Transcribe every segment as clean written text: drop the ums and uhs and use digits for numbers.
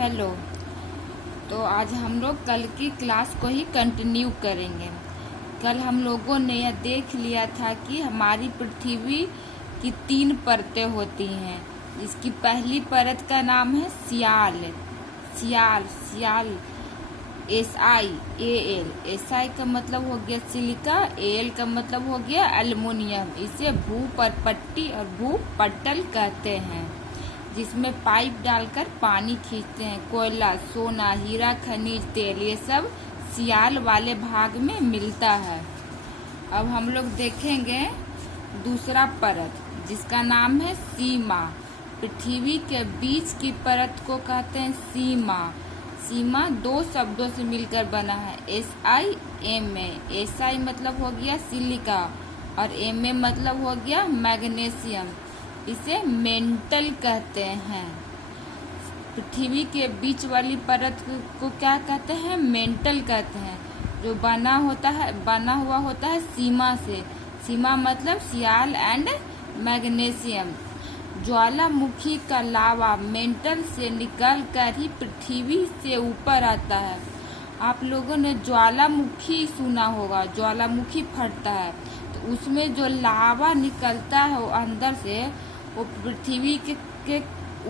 Hello. तो आज हम लोग कल की क्लास को ही कंटिन्यू करेंगे। कल हम लोगों ने यह देख लिया था कि हमारी पृथ्वी की 3 परतें होती हैं। इसकी पहली परत का नाम है सियाल। सियाल सियाल SiAl। SI का मतलब हो गया सिलिका, Al का मतलब हो गया एल्युमिनियम। इसे भूपटल और भूपटल कहते हैं, जिसमें पाइप डालकर पानी खींचते हैं। कोयला, सोना, हीरा, खनिज तेल, ये सब सियाल वाले भाग में मिलता है। अब हम लोग देखेंगे दूसरा परत, जिसका नाम है सीमा। पृथ्वी के बीच की परत को कहते हैं सीमा। सीमा 2 शब्दों से मिलकर बना है, SiMa। SI मतलब हो गया सिलिका और Ma मतलब हो गया मैग्नीशियम। इसे मेंटल कहते हैं। पृथ्वी के बीच वाली परत को क्या कहते हैं? मेंटल कहते हैं। जो बना हुआ होता है सीमा से। सीमा मतलब सियाल एंड मैग्नीशियम। ज्वालामुखी का लावा मेंटल से निकल कर ही पृथ्वी से ऊपर आता है। आप लोगों ने ज्वालामुखी सुना होगा, ज्वालामुखी फटता है तो उसमें जो लावा निकलता है वो अंदर से, वो पृथ्वी के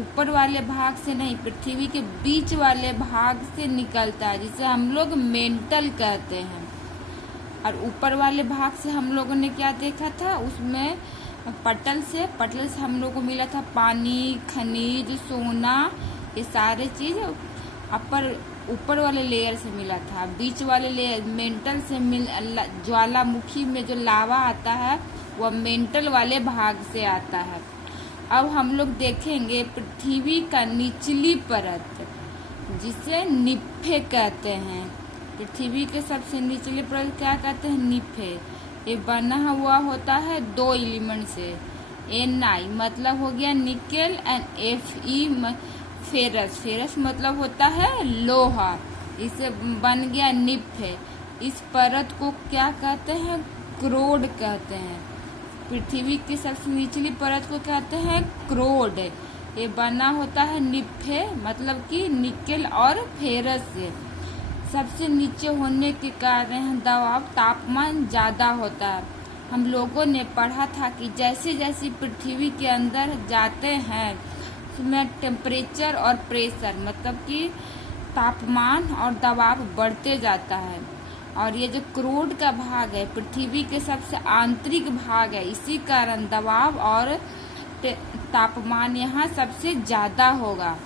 ऊपर वाले भाग से नहीं, पृथ्वी के बीच वाले भाग से निकलता है, जिसे हम लोग मेंटल कहते हैं। और ऊपर वाले भाग से हम लोगों ने क्या देखा था? उसमें पटल से हम लोगों को मिला था पानी, खनिज, सोना, ये सारे चीज ऊपर वाले लेयर से मिला था। बीच वाले लेयर मेंटल से ज्वालामुखी में जो लावा आता है वह मेंटल वाले भाग से आता है। अब हम लोग देखेंगे पृथ्वी का निचली परत, जिसे निप्फे कहते हैं। पृथ्वी के सबसे निचली परत क्या कहते हैं? निप्फे। ये बना हुआ होता है 2 एलिमेंट से। Na मतलब हो गया nickel and Fe ferrous. Ferrous मतलब होता है लोहा। इसे बन गया निप्फे। इस परत को क्या कहते हैं? क्रोड कहते हैं। पृथ्वी की सबसे निचली परत को कहते हैं क्रोड। ये बना होता है निप्फे मतलब कि निकेल और फेरस से। सबसे नीचे होने के कारण दबाव, तापमान ज़्यादा होता है। हम लोगों ने पढ़ा था कि जैसे जैसे पृथ्वी के अंदर जाते हैं उसमें टेम्परेचर और प्रेशर मतलब कि तापमान और दबाव बढ़ते जाता है। और ये जो क्रोड का भाग है पृथ्वी के सबसे आंतरिक भाग है, इसी कारण दबाव और तापमान यहाँ सबसे ज़्यादा होगा।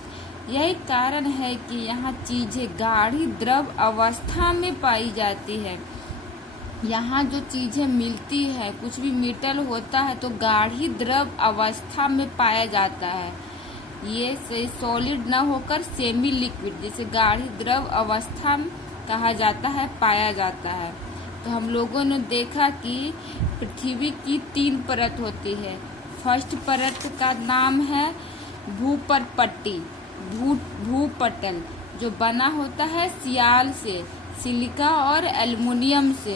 यही कारण है कि यहाँ चीजें गाढ़ी द्रव अवस्था में पाई जाती है। यहाँ जो चीजें मिलती है, कुछ भी मेटल होता है तो गाढ़ी द्रव अवस्था में पाया जाता है। ये सॉलिड न होकर सेमी लिक्विड, जिसे गाढ़ी द्रव अवस्था कहा जाता है, पाया जाता है। तो हम लोगों ने देखा कि पृथ्वी की 3 परत होती है। फर्स्ट परत का नाम है भूपटल, जो बना होता है सियाल से, सिलिका और एल्युमिनियम से।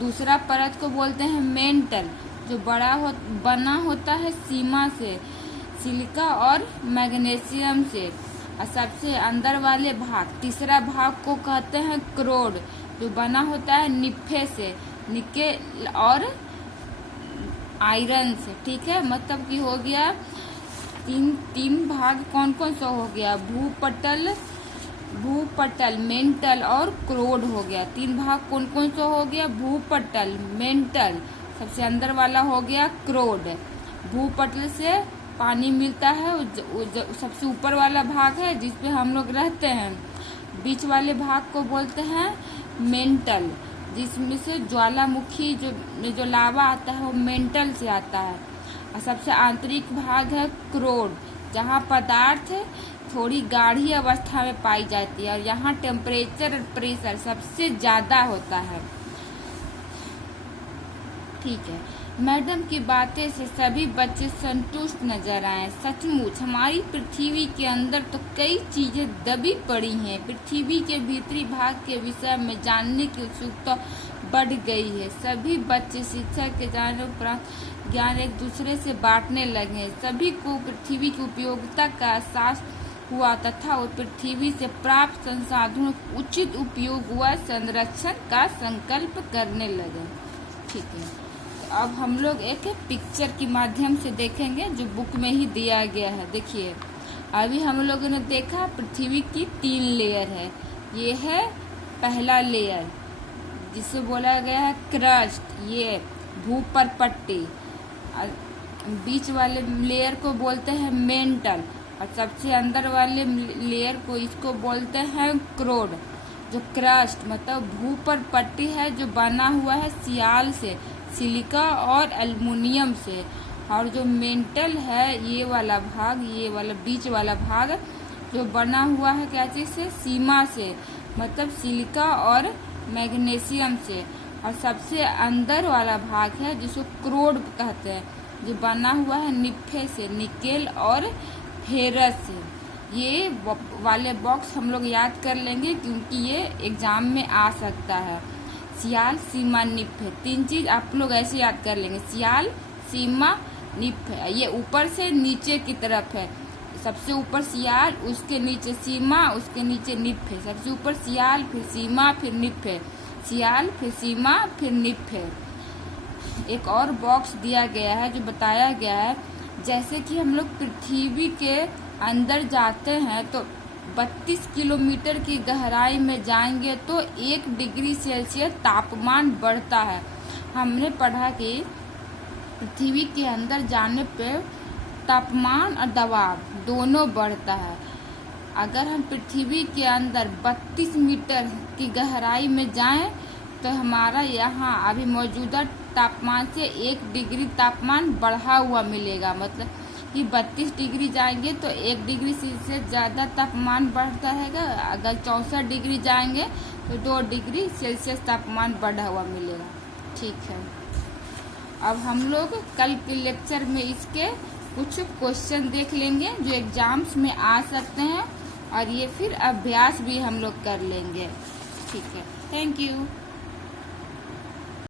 दूसरा परत को बोलते हैं मेंटल, जो बना होता है सीमा से, सिलिका और मैग्नीशियम से। और सबसे अंदर वाले भाग, तीसरा भाग को कहते हैं क्रोड, जो बना होता है निप्फे से, निकेल और आयरन से। ठीक है, मतलब कि हो गया तीन भाग कौन कौन सा हो गया? भूपटल, मेंटल और क्रोड हो गया। 3 भाग कौन कौन सा हो गया? भूपटल, मेंटल, सबसे अंदर वाला हो गया क्रोड। भूपटल से पानी मिलता है, सबसे ऊपर वाला भाग है जिसपे हम लोग रहते हैं। बीच वाले भाग को बोलते हैं मेंटल, जिसमें से ज्वालामुखी जो लावा आता है वो मेंटल से आता है। और सबसे आंतरिक भाग है क्रोड, जहाँ पदार्थ थोड़ी गाढ़ी अवस्था में पाई जाती है और यहाँ टेम्परेचर और प्रेशर सबसे ज़्यादा होता है। ठीक है, मैडम की बातें से सभी बच्चे संतुष्ट नजर आए। सचमुच हमारी पृथ्वी के अंदर तो कई चीजें दबी पड़ी हैं। पृथ्वी के भीतरी भाग के विषय में जानने की उत्सुकता बढ़ गई है। सभी बच्चे शिक्षक के ज्ञान एक दूसरे से बांटने लगे। सभी को पृथ्वी की उपयोगिता का एहसास हुआ तथा वो पृथ्वी से प्राप्त संसाधनों का उचित उपयोग व संरक्षण का संकल्प करने लगे। ठीक है, तो अब हम लोग एक पिक्चर के माध्यम से देखेंगे जो बुक में ही दिया गया है। देखिए, अभी हम लोगों ने देखा पृथ्वी की 3 लेयर है। ये है पहला लेयर जिसे बोला गया है क्रस्ट, ये भूपरपट्टी। बीच वाले लेयर को बोलते हैं मेंटल और सबसे अंदर वाले लेयर को इसको बोलते हैं क्रोड। जो क्रस्ट मतलब भूपरपट्टी है जो बना हुआ है सियाल से, सिलिका और एल्युमिनियम से, और जो मेंटल है ये वाला भाग, ये वाला बीच वाला भाग जो बना हुआ है क्या चीज से, सीमा से, मतलब सिलिका और मैग्नीशियम से, और सबसे अंदर वाला भाग है जिसको क्रोड कहते हैं जो बना हुआ है निफ्फे से, निकेल और फेरस से। ये वाले बॉक्स हम लोग याद कर लेंगे क्योंकि ये एग्जाम में आ सकता है। सियाल, सीमा, निफ्फे, 3 चीज आप लोग ऐसे याद कर लेंगे, सियाल, सीमा, निफ्फे। ये ऊपर से नीचे की तरफ है, सबसे ऊपर सियाल, उसके नीचे सीमा, उसके नीचे निफ्फे। सबसे ऊपर सियाल, फिर सीमा, फिर निफ्फे, सियाल, फिर सीमा, फिर निफ्फे। एक और बॉक्स दिया गया है जो बताया गया है जैसे कि हम लोग पृथ्वी के अंदर जाते हैं तो 32 किलोमीटर की गहराई में जाएंगे तो 1 डिग्री सेल्सियस तापमान बढ़ता है। हमने पढ़ा कि पृथ्वी के अंदर जाने पे तापमान और दबाव दोनों बढ़ता है। अगर हम पृथ्वी के अंदर 32 मीटर की गहराई में जाएं तो हमारा यहाँ अभी मौजूदा तापमान से 1 डिग्री तापमान बढ़ा हुआ मिलेगा। मतलब कि 32 डिग्री जाएंगे तो 1 डिग्री से ज़्यादा तापमान बढ़ता रहेगा। अगर 64 डिग्री जाएंगे तो 2 डिग्री सेल्सियस तापमान बढ़ा हुआ मिलेगा। ठीक है, अब हम लोग कल के लेक्चर में इसके कुछ क्वेश्चन देख लेंगे जो एग्जाम्स में आ सकते हैं, और ये फिर अभ्यास भी हम लोग कर लेंगे। ठीक है, थैंक यू।